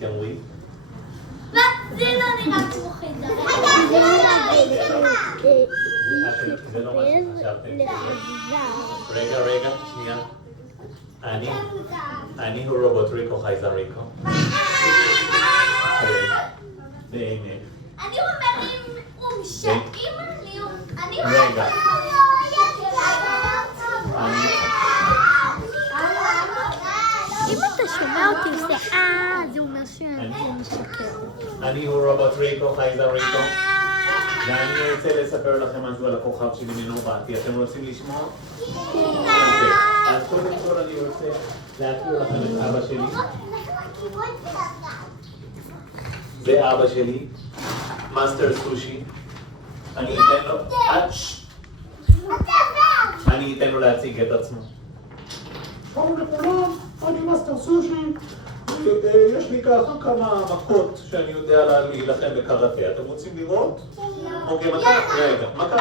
Can we? זה לא נראה כמו חייזר. זה לא מה שחשבתם. רגע, שנייה. אני הוא רובוט ריקו חייזר ריקו. והנה. אני אומר אם הוא משקים לי, אני רגע. אם אתה שומע אותי עושה זה אומר שאני משקר. אני הוא רובוט ריקו חייזר ריקו. ואני רוצה לספר לכם משהו על הכוכב שממנו באתי. אתם רוצים לשמוע? אז קודם כל אני רוצה להכיר לכם את אבא שלי. זה אבא שלי, מאסטר סושי. אני אתן לו להציג את עצמו. שלום לכולם, אני מאסטר סושי. יש לי ככה כמה מכות שאני יודע להילחם בקראטה. אתם רוצים לראות? אוקיי, מכה